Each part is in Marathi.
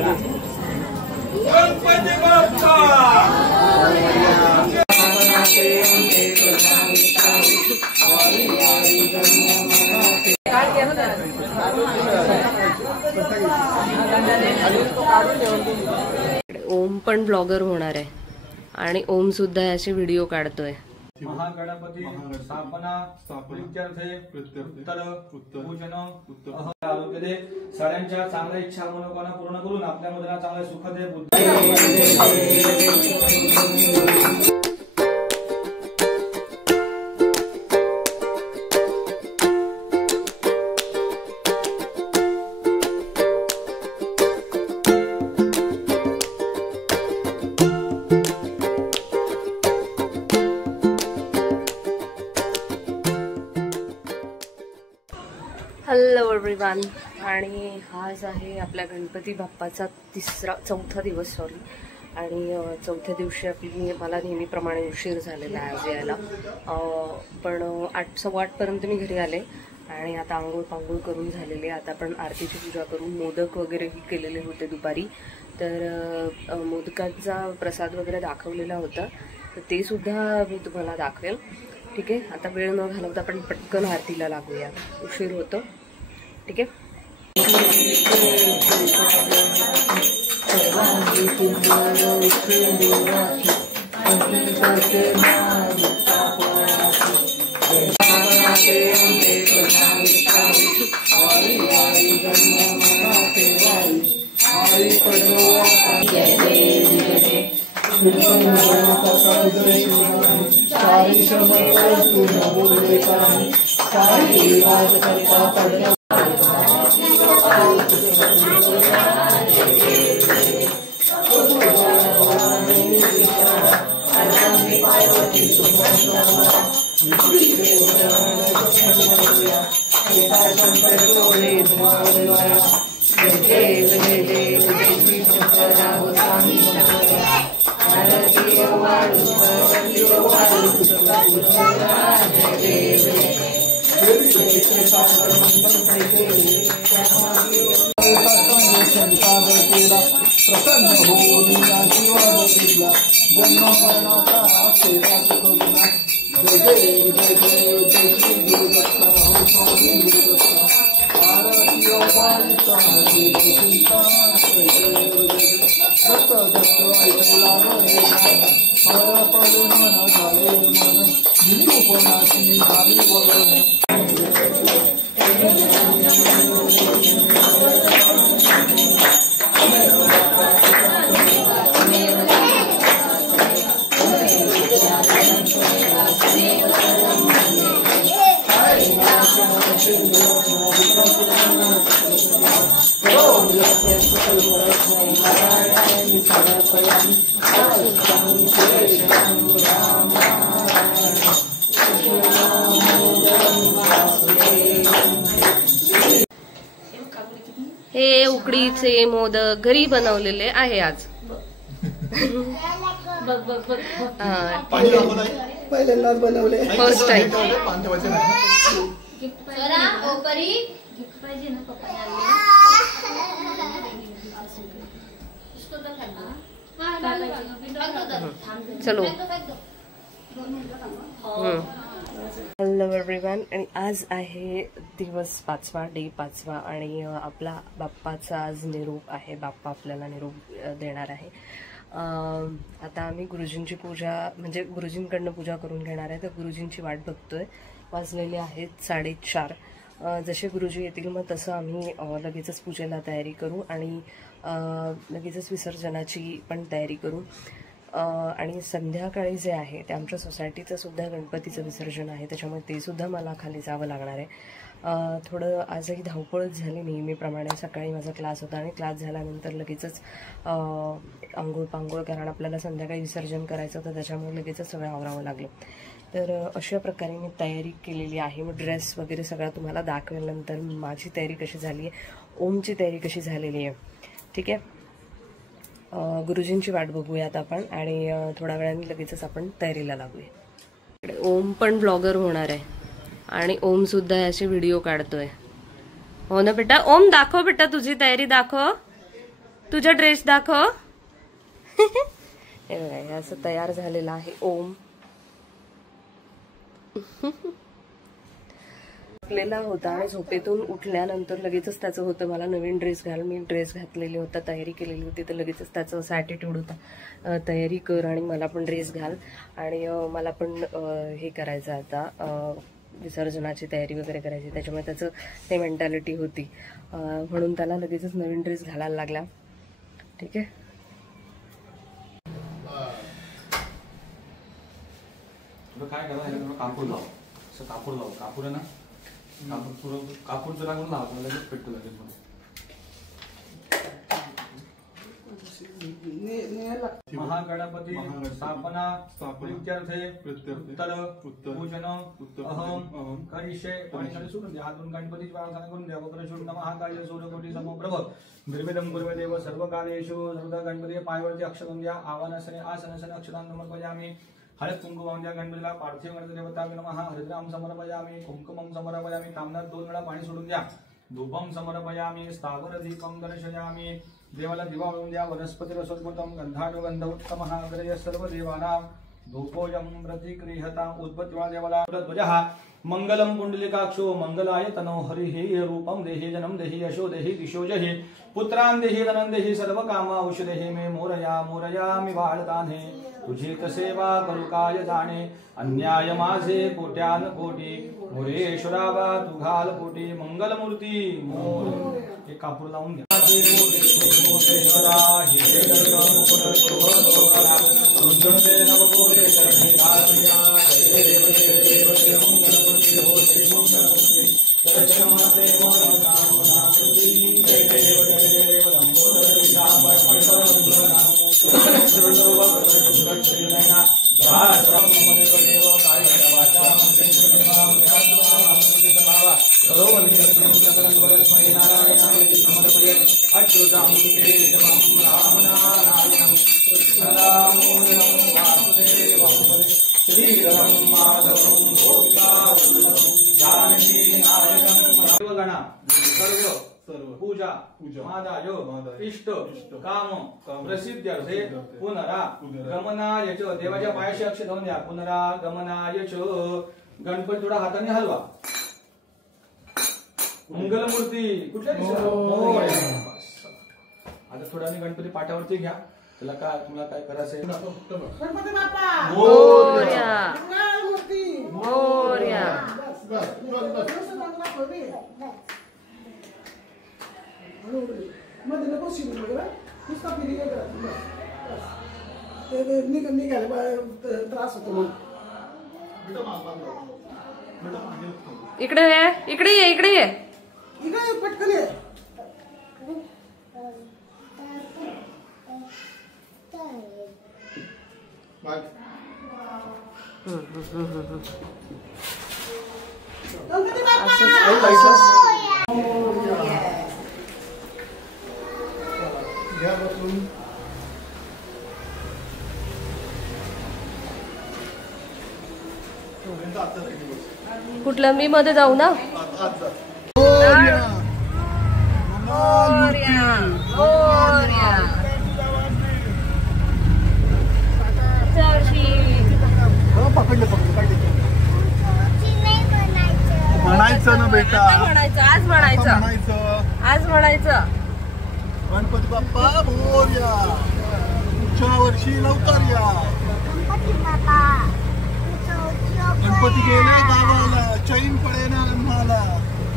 गणपती बाप्पा ओम पण ब्लॉगर होणार आहे आणि ओम सुद्धा याचे व्हिडिओ काढतोय। महागणपती स्थापना प्रीत्यर्थे उत्तर पूजन आरोग्य सगळ्यांच्या चांगल्या इच्छा मनोकामना पूर्ण करून आपल्या मधला चांगले सुख दे बुद्धी। हॅलो एव्हरीवन, आणि आज आहे आपल्या गणपती बाप्पाचा चौथा दिवस आणि चौथ्या दिवशी मला नेहमीप्रमाणे उशीर झालेला आहे आज यायला, पण 8:15 मी घरी आले आणि आता आंघोळ पांघोळ करून झालेले। आता आपण आरतीची पूजा करून मोदक वगैरेही केलेले होते दुपारी, तर मोदकांचा प्रसाद वगैरे दाखवलेला होता, तर ते सुद्धा मी तुम्हाला दाखवेल। ठीक आहे, आता वेळ न घालवता आपण पटकन आरतीला लागूया, उशीर होतो। ठीक आहे, हे उकडीचे मोदक घरी बनवलेले आहे आज। पहिल्यांदाच बनवले, फर्स्ट टाइम। चलो, हॅलो एव्हरीवन, आणि आज आहे दिवस 5वा, डे 5वा, आणि आपला बाप्पाचा आज निरोप आहे। बाप्पा आपल्याला निरोप देणार आहे। आता आम्ही गुरुजींची पूजा, म्हणजे गुरुजींकडनं पूजा करून घेणार आहे, तर गुरुजींची वाट बघतोय। वाजलेले आहेत 4:30। जसे गुरुजी येतील मग तसं आम्ही लगेचच पूजेला तयारी करू आणि लगेचच विसर्जनाची पण तयारी करू। आणि संध्याकाळी जे आहे ते आमच्या सोसायटीचं सुद्धा गणपतीचं विसर्जन आहे, त्याच्यामुळे ते सुद्धा मला खाली जावं लागणार आहे। थोडं आजही धावपळच झाली नेहमीप्रमाणे। सकाळी माझा क्लास होता आणि क्लास झाल्यानंतर लगेचच आंघोळ पांघोळ, कारण आपल्याला संध्याकाळी विसर्जन करायचं होतं, त्याच्यामुळे लगेचच सगळं आवरावं लागलं। तर अशा प्रकारे मी तयारी केलेली आहे। मग ड्रेस वगैरे सगळा तुम्हाला दाखवल्यानंतर माझी तयारी कशी झाली आहे, ओमची तयारी कशी झालेली आहे। ठीक आहे, गुरुजींची वाट बघूयात आपण आणि थोड्या वेळाने लगेचच आपण तयारीला लागूया। ओम पण ब्लॉगर होणार आहे आणि ओम सुद्धा याचे व्हिडिओ काढतोय। हो ना बेटा? ओम दाखव बेटा, तुझी तयारी दाखव। तुझा ड्रेस दाखव. हे बघा, हे असं तयार झालेलं आहे ओम. झोपलेला होता आणि झोपेतून उठल्यानंतर लगेचच त्याचं होतं मला नवीन ड्रेस घाल. मी ड्रेस घातलेली होता, तयारी केलेली होती, तर लगेचच त्याचं असं ॲटिट्यूड होता, तयारी कर आणि मला पण ड्रेस घाल. आणि मला पण हे करायचं आता विसर्जनाची तयारी वगैरे करायची, त्याच्यामुळे त्याचं ते मेंटॅलिटी होती. म्हणून त्याला लगेचच नवीन ड्रेस घालायला लागला. ठीक आहे. काय करा, कापूर लाव, असं कापूर लाव. कापूर आहे ना, कापूर जरा करून लाव, लगेच पेटतो लगेच. महागणपती स्थापना प्रीत्यर्थे उत्तर पूजन अहम करिष्ये. पाणी सोडून द्या, हातून गणपतीची प्रार्थना करून द्या. वक्र शूड नमः कार्य सूर्यकोटी समप्रभ निर्वेदम गुरुदेव सर्व कालेषु सर्वदा. गणपती पायवरती अक्षतं द्या. आवाहनासने आसनासने अक्षतां समर्पयामि. हळद कुंकू वाहून द्या गणपतीला. पार्थिव गणपती देवताभ्यो नमः. हरिद्राम समर्पयामि. कुंकुमं समर्पयामि. ताम्रात 2 वेळा पाणी सोडून द्या. धूपम समर्पयामि. स्थावर दीपम दर्शयामि. देवाला दिवा वाळून द्या. वनस्पती रसोत्तम गंधानुगंध उत्तमः अग्रय सर्व देवानां धूपोयं प्रतिगृह्यतां. उद्बत्तीवा देवाला ध्वजः मंगलम पुंडलिकाक्षो मंगलाय तनो हरिः. रूपम देहि जनं देहि यशो देहि दिशो जहि. पुत्रान् देहि धनं देहि सर्व कामा औषधेहि. मे मोरया मोरयामि बाळताने. तुझी सेवा करू काय जाणे. अन्याय माझे कोट्यान कोटी. मोरेश्वरावा तू घाल कोटी. मंगलमूर्ती मोर. एक कापूर लावून घ्या. पूजा मादाय इष्ट काम प्रसिद्ध्यर्थे पुनरा गमनाय च. देवाच्या पायाशी अक्षत होऊन द्या. पुनरा गमनाय च. गणपती थोडा हाताने हलवा. मंगलमूर्ती कुठल्या दिशेला. आता थोडा गणपती पाठावरती घ्या. त्याला काय तुम्हाला काय करायचंय. गणपती बाप्पा मोरया मंगलमूर्ती मोरया. मध्ये नको शिकू बघा. नुसता फिरी निघायला त्रास होतो मग. इकडे ये, इकडे ये, इकडे ये. इकडे पटकन ये. गणपती बाप्पा कुठलं मी मध्ये जाऊ ना. म्हणायचं ना बेटा. आज म्हणायचं. आज म्हणायचं. गणपती बाप्पा मोरया. पुढच्या वर्षी लवकर या. गणपती गेले गावाला. चैन पडे ना आम्हाला.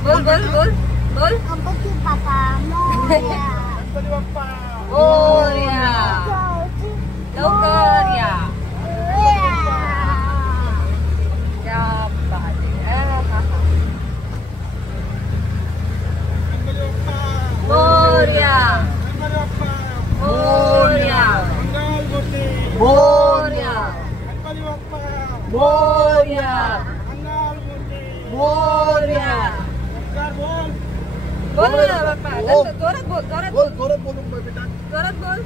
बोल बोल बोल बोल. गणपती बाप्पा मोरया. गणपती बाप्पा मोरया. लवकर या. क्या बात है. मोरया मोरया मोरया मोरया मोरया. बोल ना बाप्पा. जोरात बोल. जोरात बोल. जोरात बोलून बेटा. जोरात बोल.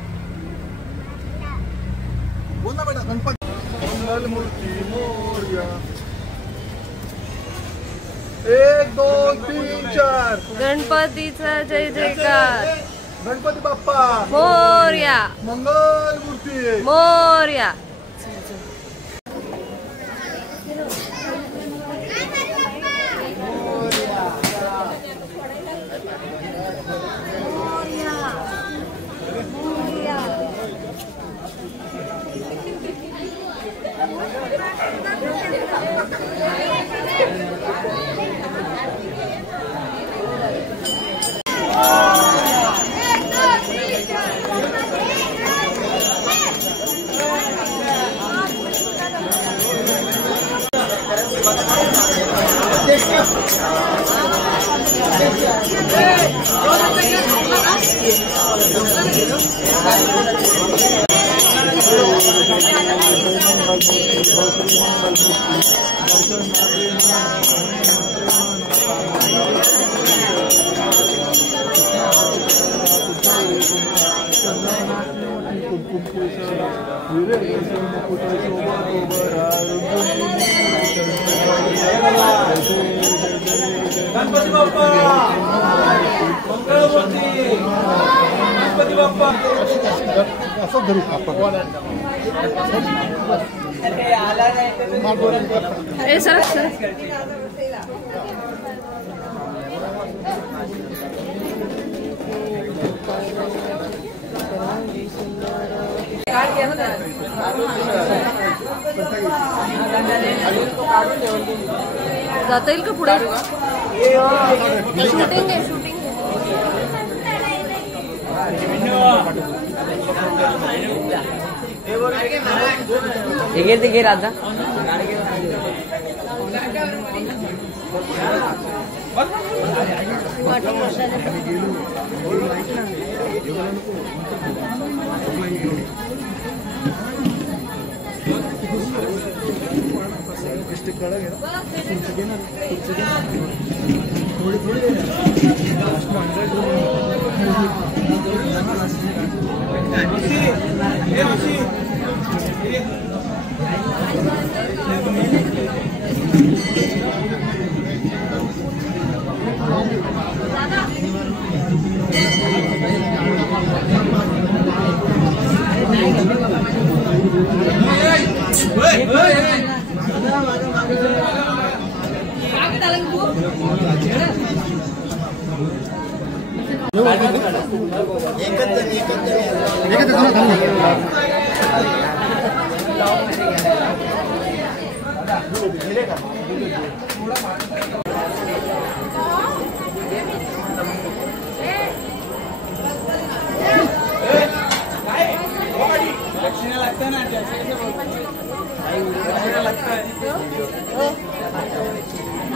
बोल ना बेटा. गणपती मंगलमूर्ती मोरया. 1 2 3 4. गणपतीचा जय जयकार. गणपती बाप्पा मोरया, मंगल मूर्ती मोरया. गणपती बाप्पा मंगळमूर्ती गणपती बाप्पा असं धरू ए सर सर जाता येईल का पुढे शूटिंग आहे शूटिंग घे राधा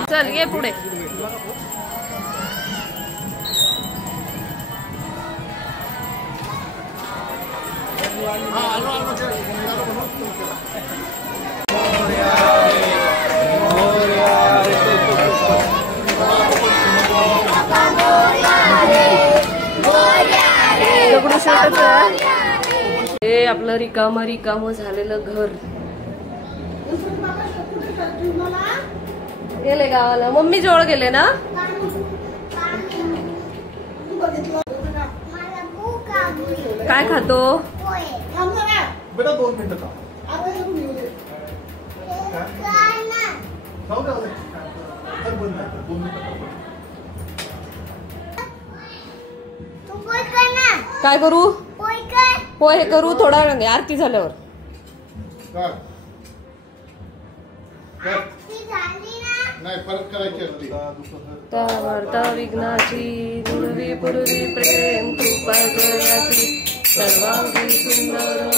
चल ये पुढे हे आपलं रिकाम झालेलं घर. गेले गावाला, मम्मी जवळ गेले ना. काय खातो बेटा 2 मिनिटं काय करू पोहे करू थोडा वेळ आरती झाल्यावर. नाही परत करायची असते. वार्ता विघ्नाची पूर्वी प्रेम कृपा जयाची सर्वांगी सुंदर